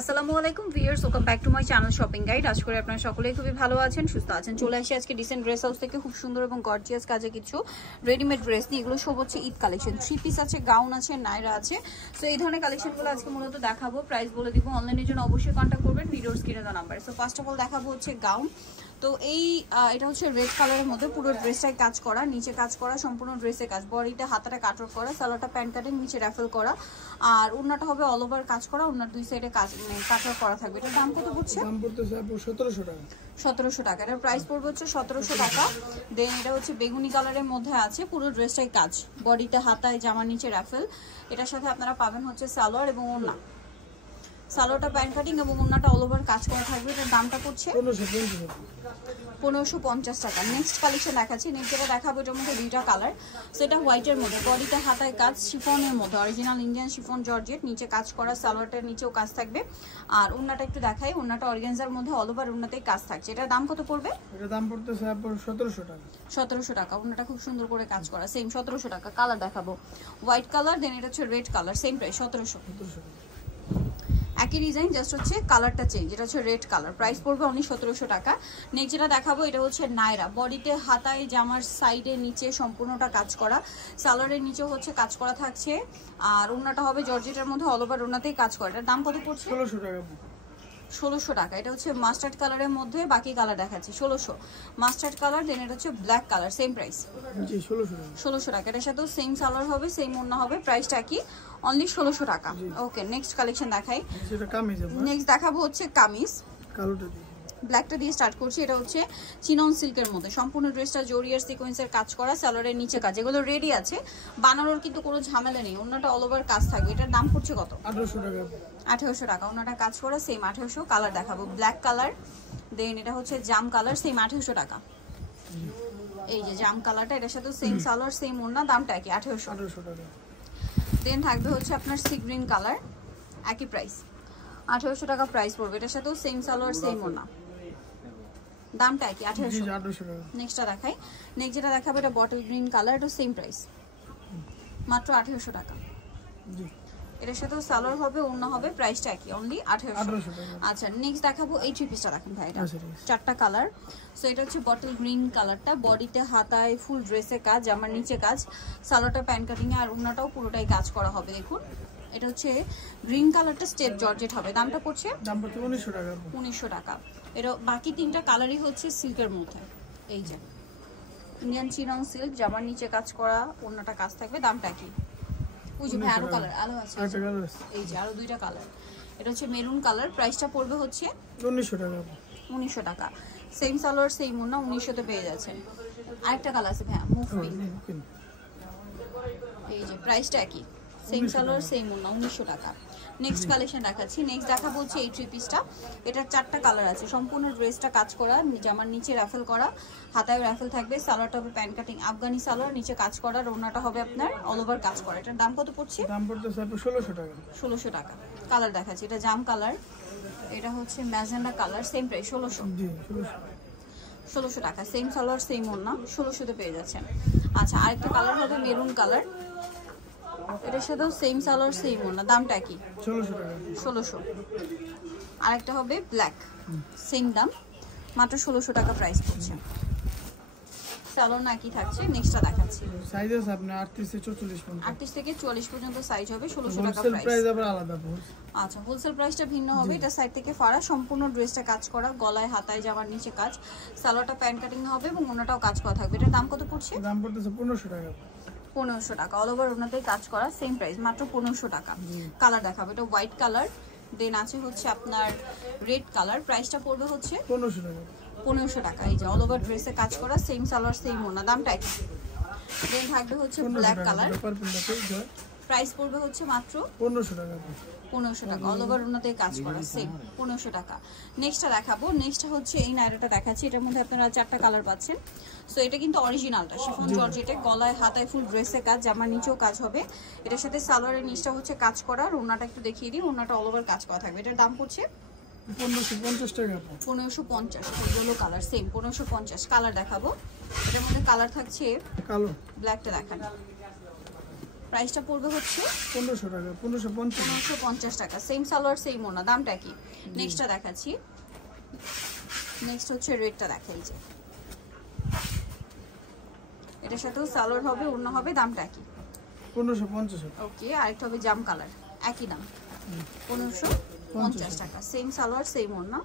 আসসালামু আলাইকুম viewers, welcome back to my channel shopping guide. আশা করি আপনারা সকলেই খুবই ভালো আছেন, সুস্থ আছেন। চলে আসি আজকে ডিসেন্ট ড্রেস হাউস থেকে খুব সুন্দর এবং গর্জিয়াস কাজে কিছু রেডিমেড ড্রেস নিয়ে। এগুলো সব হচ্ছে ঈদ কালেকশন, 3 পিস আছে, গাউন আছে, নাইরা আছে। সো এই ধরনের কালেকশনগুলো আজকে মূলত দেখাবো, প্রাইস বলে দিব। অনলাইনের জন্য অবশ্যই কন্ট্যাক্ট করবেন ভিডিওর স্ক্রিনে দেওয়া নাম্বারে। সো ফার্স্ট অফ অল দেখাবো হচ্ছে গাউন। তো এটা হচ্ছে রেড কালারের মধ্যে, পুরো ড্রেসটাই কাজ করা, নিচে কাজ করা, সম্পূর্ণ ড্রেসে কাজ, বডিটা হাতাটা কাটওয়ার্ক করা, সালোয়ারটা প্যান্ট কাটিং, নিচে র্যাফেল করা, আর ওড়নাটা হবে অল ওভার কাজ করা, ওড়নার দুই সাইডে কাজ কাটওয়ার্ক করা থাকবে। এটার দাম কত পড়ছে? দাম পড়তেছে 1700 টাকা। 1700 টাকা। এটার প্রাইস পড়বে হচ্ছে 1700 টাকা। দেন এটা হচ্ছে বেগুনি কালারের মধ্যে আছে, পুরো ড্রেসটাই কাজ, বডিতে হাতায় জামার নিচে র্যাফেল। এটার সাথে আপনারা পাবেন হচ্ছে সালোয়ার এবং ওড়না, সালোয়ারটা প্যান্ট কাটিং এবং ওড়নাটা অল ওভার কাজ করা থাকবে। এটার দামটা পড়ছে 1550 টাকা। নেক্সট কালেকশন দেখাচ্ছি। নেক্সট যেটা দেখাবো এটার মধ্যে দুইটা কালার। সেটা হোয়াইটের মধ্যে, বডিতে হাতায় কাজ, শিফনের মধ্যে, অরিজিনাল ইন্ডিয়ান শিফন জর্জেট, নিচে কাজ করা, সালোয়ারটার নিচেও কাজ থাকবে। আর ওড়নাটা একটু দেখাই, ওড়নাটা অর্গানজার মধ্যে অল ওভার ওড়নাতেই কাজ থাকছে। এটার দাম কত পড়বে? এটার দাম পড়তেছে 1700 টাকা। 1700 টাকা। ওড়নাটা খুব সুন্দর করে কাজ করা, সেম 1700 টাকা। কালার দেখাবো হোয়াইট কালার, দেন এটা হচ্ছে রেড কালার, সেম প্রাইস 1700। একই ডিজাইন, জাস্ট হচ্ছে কালারটা চেঞ্জ। এটা হচ্ছে রেড কালার, প্রাইস পড়বে অনলি 1700 টাকা। নেক্সট যেটা দেখাবো এটা হচ্ছে নাইরা, বডিতে হাতায় জামার সাইডে নিচে সম্পূর্ণটা কাজ করা, সালোয়ারের নিচেও হচ্ছে কাজ করা থাকছে, আর ওড়নাটা হবে জর্জেটের মধ্যে অল ওভার ওড়নাতেই কাজ করা। এটার দাম কত পড়ছে? 1600 টাকা। 1600 টাকা। এটা হচ্ছে মাস্টার্ড কালারের মধ্যে, বাকি কালার দেখাচ্ছি। 1600 মাস্টার্ড কালার, দেন এটা হচ্ছে ব্ল্যাক কালার, সেম প্রাইস। জি 1600 টাকা। 1600 টাকা। এটার সাথেও সেম সালোয়ার হবে, সেম ওড়না হবে, প্রাইসটা কি? অনলি 1600 টাকা। ওকে, নেক্সট কালেকশন দেখাই। সেটা কামিজ হবে। নেক্সট দেখাবো হচ্ছে কামিজ। কালোটা দিয়ে, ব্ল্যাকটা দিয়ে স্টার্ট করছি। এটা হচ্ছে চিনন সিল্কের মধ্যে, সম্পূর্ণ ড্রেসটা জরিয়ার সিকোয়েন্সের কাজ করা, সালোয়ারের নিচে কাজ, এগুলো রেডি আছে, বানানোর কিন্তু কোনো ঝামেলা নেই। ওড়নাটা অল ওভার কাজ থাকবে। এটার দাম পড়ছে কত? 1800 টাকা। 1800 টাকা। ওড়নাটা কাজ করা, সেম 1800। কালার দেখাবো ব্ল্যাক কালার, দেন এটা হচ্ছে জাম কালার, সেম 1800 টাকা। এই যে জাম কালারটা, এটার সাথে সেম সালোয়ার, সেম ওড়না, দামটা কি? 1800 টাকা। দেন থাকবে হচ্ছে আপনার সি গ্রিন কালার, একই প্রাইস, 1800 টাকা প্রাইস পড়বে। এটার সাথেও সেম সালোয়ার, সেম ওড়না, দামটা কি? 1800 টাকা। নেক্সটটা দেখাই। নেক্সট যেটা দেখাবো এটা বটল গ্রিন কালার, এটা সেম প্রাইস, মাত্র 1800 টাকা। এটার সাথেও সালোয়ার হবে, ওড়না হবে, প্রাইসটা কি? অনলি 1800 টাকা। আচ্ছা, নেক্সট দেখাবো এই থ্রি পিসটা দেখেন ভাই, এটা চারটা কালার। সো এটা হচ্ছে বটল গ্রিন কালারটা, বডিতে হাতায় ফুল ড্রেসে কাজ, আমার নিচে কাজ, সালোয়ারটা প্যান্ট কাটিং এ, আর ওড়নাটাও পুরোটাই কাজ করা হবে। দেখুন এটা হচ্ছে গ্রিন কালারটা স্টেপ জর্জেট হবে। দামটা পড়ছে 1900 টাকা। 1900 টাকা। এটা বাকি তিনটা কালারই হচ্ছে সিল্কের মধ্যে, এই যে ইন্ডিয়ান চিনন সিল্ক, জামার নিচে কাজ করা, ওড়নাটা কাজ থাকবে। দামটা কি? ওই যে আরো কালার আলো আছে, এই যে আরো দুইটা কালার। এটা হচ্ছে মেরুন কালার, প্রাইসটা পড়বে হচ্ছে 1900 টাকা। 1900 টাকা। সেম সালোয়ার, সেম ওড়না, 1900 তে পেয়ে যাচ্ছেন। আরেকটা কালার আছে ভাই, মুভ পিঙ্ক, এই যে প্রাইসটা কি? সেম সালোয়ার, সেম ওড়না, 1900 টাকা। নেক্সট কালেকশন দেখাচ্ছি। নেক্সট দেখাবো হচ্ছে এই থ্রি পিসটা। এটার চারটা কালার আছে, সম্পূর্ণ ড্রেসটা কাজ করা, জামার নিচে র্যাফেল করা, হাতায় র্যাফেল থাকবে, সালোয়ারটা হবে প্যান্ট কাটিং আফগানি সালোয়ার, নিচে কাজ করা, ওড়নাটা হবে আপনার অল ওভার কাজ করা। এটার দাম কত পড়ছে? দাম পড়তেছে 1600 টাকা। 1600 টাকা। কালার দেখাচ্ছি, এটা জাম কালার, এটা হচ্ছে ম্যাজেন্ডা কালার, সেম প্রাইস 1600। জি 1600 টাকা। সেম সালোয়ার, সেম ওড়না, 1600 তে পেয়ে যাচ্ছেন। আচ্ছা, আরেকটা কালার হবে মেরুন কালার, এটার সাথেও সেম সালোয়ার, সেম ওড়না, দামটা কি? 1600 টাকা। 1600। আরেকটা হবে ব্ল্যাক, সেম দাম, মাত্র 1600 টাকা প্রাইস পড়ছে। সালোয়ার না কি থাকছে। নেক্সটটা দেখাচ্ছি। সাইজ আছে আপনার 38 থেকে 44 পর্যন্ত। 38 থেকে 44 পর্যন্ত সাইজ হবে, 1600 টাকা হোলসেল প্রাইস। প্রাইস আবার আলাদা। আচ্ছা, হোলসেল প্রাইসটা ভিন্ন হবে। এটা সাইড থেকে ফাড়া, সম্পূর্ণ ড্রেসটা কাজ করা, গলায় হাতায় জামার নিচে কাজ, সালোয়ারটা প্যান্ট কাটিং হবে এবং ওনাটাও কাজ করা থাকবে। এটার দাম কত পড়ছে? দাম পড়তেছে 1500 টাকা। 1500 টাকা। অল ওভার ওনাতেই কাজ করা, সেম প্রাইস, মাত্র 1500 টাকা। কালার দেখাবো, এটা হোয়াইট কালার, দেন আছে হচ্ছে আপনার রেড কালার, প্রাইসটা পড়বে হচ্ছে 1500 টাকা। 1500 টাকা। এই যে অল ওভার ড্রেসে কাজ করা, সেম সালোয়ার, সেম ওড়না, দামটা কি? দেন থাকবে হচ্ছে ব্ল্যাক কালার, প্রাইস পড়বে হচ্ছে মাত্র 1500 টাকা। 1500 টাকা। অল ওভার ওনাতে কাজ করা, সেম 1500 টাকা। নেক্সটটা দেখাবো। নেক্সটটা হচ্ছে এই নাইরাটা দেখাচ্ছি। এটার মধ্যে আপনারা চারটা কালার পাচ্ছেন। সো এটা কিন্তু অরিজিনালটা শিফন জর্জেটে, গলায় হাতায় ফুল ড্রেসে কাজ, জামার নিচেও কাজ হবে। এটার সাথে সালোয়ারের নিচটা হচ্ছে কাজ করা, ওড়নাটা একটু দেখিয়ে দিই, ওড়নাটা অল ওভার কাজ করা থাকবে। এটার দাম পড়ছে 1550 টাকা। 1550। Yellow colour, same 1550। কালার দেখাবো। এটার মধ্যে কালার থাকছে কালো, ব্ল্যাকটা দেখান, প্রাইসটা পড়বে হচ্ছে 1500 টাকা, 1550। 1550 টাকা। সেম সালোয়ার সেম ওড়না, দামটা কি? নেক্সটটা দেখাচ্ছি। নেক্সট হচ্ছে রেডটা দেখাই, যে এটার সাথেও সালোয়ার হবে, ওড়না হবে, দামটা কি? 1550। ওকে, আরেকটা হবে জাম কালার, একই দাম 1550 টাকা। সেম সালোয়ার সেম ওড়না,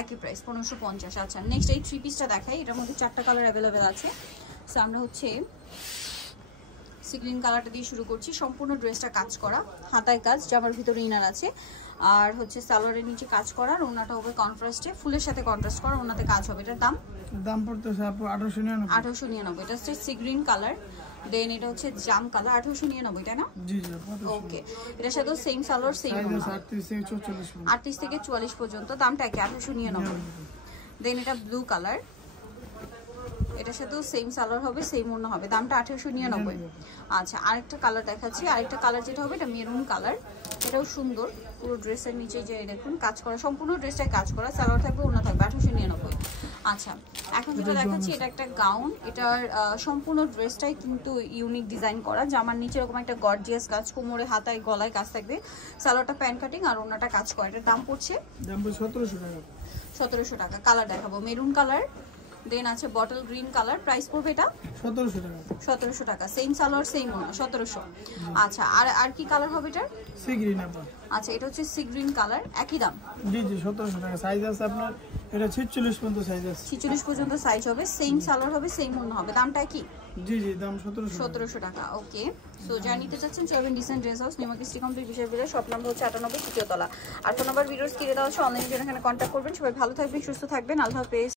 একই প্রাইস 1550। আচ্ছা, নেক্সট এই থ্রি পিসটা দেখাই। এটার মধ্যে 4টা কালার অ্যাভেলেবেল আছে। সো আমরা হচ্ছে সি গ্রিন কালারটা দিয়ে শুরু করছি। সম্পূর্ণ ড্রেসটা কাজ করা, হাতায় কাজ, জামার ভিতরে ইনার আছে, আর হচ্ছে সালোয়ারের নিচে কাজ করা, আর ওড়নাটা হবে কন্ট্রাস্টে, ফুলের সাথে কন্ট্রাস্ট করা, ওড়নাতে কাজ হবে। এটার দাম পড়তেছে আপু 1899। 1899। এটা হচ্ছে সি গ্রিন কালার, দেন এটা হচ্ছে জাম কালার, 1899, তাই না? জি জি। ওকে, এটার সাথেও সেম সালোয়ার সেম ওড়না, 38 থেকে 44 পর্যন্ত, দামটা কি? 1899। দেন এটা ব্লু কালার, এটার সাথেও সেম সালোয়ার হবে সেম ওড়না হবে, দামটা 1899। আচ্ছা, আরেকটা কালার দেখাচ্ছি। আরেকটা কালার যেটা হবে এটা মেরুন কালার, এটাও সুন্দর। পুরো ড্রেসের নিচে যে দেখুন কাজ করা, সম্পূর্ণ ড্রেসটাই কাজ করা, সালোয়ার থাকবে, ওড়না থাকবে, 1899। আচ্ছা, এখন যেটা দেখাচ্ছি এটা একটা গাউন। এটার সম্পূর্ণ ড্রেসটাই কিন্তু ইউনিক ডিজাইন করা, জামার নিচে এরকম একটা গর্জিয়াস কাজ, কোমরে হাতায় গলায় কাজ থাকবে, সালোয়ারটা প্যান্ট কাটিং আর ওড়নাটা কাজ করা। এটার দাম পড়ছে 1700 টাকা। 1700 টাকা। কালার দেখাবো, মেরুন কালার, দেন আছে বটল গ্রিন কালার, প্রাইস পড়বে এটা 1700 টাকা। 1700 টাকা। সেম সালোয়ার সেম ওড়না, 1700। আচ্ছা, আর কি কালার হবে এটা? সি গ্রিন আপা। আচ্ছা, এটা হচ্ছে সি গ্রিন কালার, একই দাম। জি জি, 1700 টাকা। সাইজ আছে আপনার, এটা 46 পর্যন্ত সাইজ আছে। 46 পর্যন্ত সাইজ হবে, সেম সালোয়ার হবে সেম ওড়না হবে, দামটা কি? জি জি, দাম 1700 টাকা। ওকে, সো যা নিতে চাচ্ছেন চলবেন dissent dress house, new market complete বিষয় বিলে, শপ নাম্বার হচ্ছে 98 তৃতীয় তলা। আর ফোন নাম্বার ভিডিওস কিনে দেওয়া হচ্ছে, অনলাইনে জন্য এখানে কন্ট্যাক্ট করবেন। সবাই ভালো থাকবেন, সুস্থ থাকবেন, আল্লাহ হাফেজ।